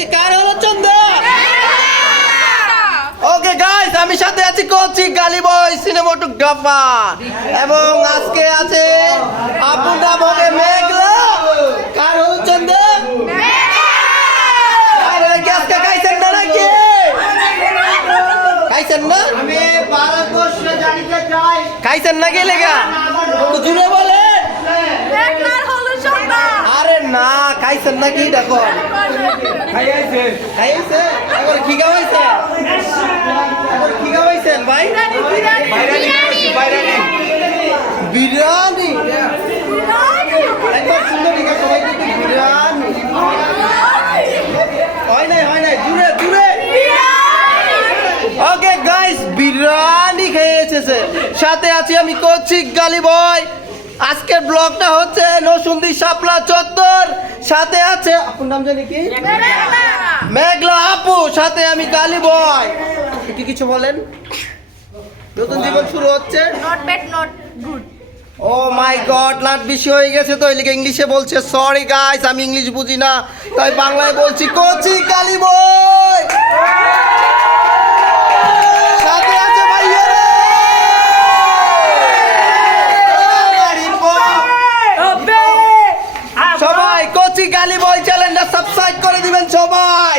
আজকে কার হলো চন্দন? Okay guys, আমি সাথে আছি কোচি গালি বয় সিনেমাটোগ্রাফার এবং আজকে আছে আপু নামে মেঘলা। কার হলো চন্দন? আরে আজকে খাইছেন না নাকি? খাইছেন না? আমি ভারতবর্ষ জানিতে চাই খাইছেন না কি লেগা? তো জুড়ে বলেন। আরে না, খাইছেন না কি? দেখো খাইছে এখন কি খাওয়াইছে? এখন কি খাওয়াইছেন ভাই? বিরিয়ানি। একবার সুন্দর দিকে সবাই দেখি বিরিয়ানি। হয় নাই জুড়ে জুড়ে। ওকে গাইস, বিরিয়ানি খেয়ে এসেছে। সাথে আছি আমি কৌশিক গালি বয়। আজকের ব্লগটা হচ্ছে নরসিংদী শাপলা চত্বর। সাথে আছে আপুর নাম জানি কি? মেঘলা আপু। সাথে আমি গালি বয়। কি কিছু বলেন? নতুন জীবন শুরু হচ্ছে। ও মাই গড, লাট বেশি হয়ে গেছে তো এলিকে ইংলিশে বলছে। সরি গাইস, আমি ইংলিশ বুঝি না, তাই বাংলায় বলছি কৌশিক গালি বয়। সাথে আছে ভাইয়া সবাই কচি গালি বয় চ্যানেলটা সাবস্ক্রাইব করে দিবেন সবাই।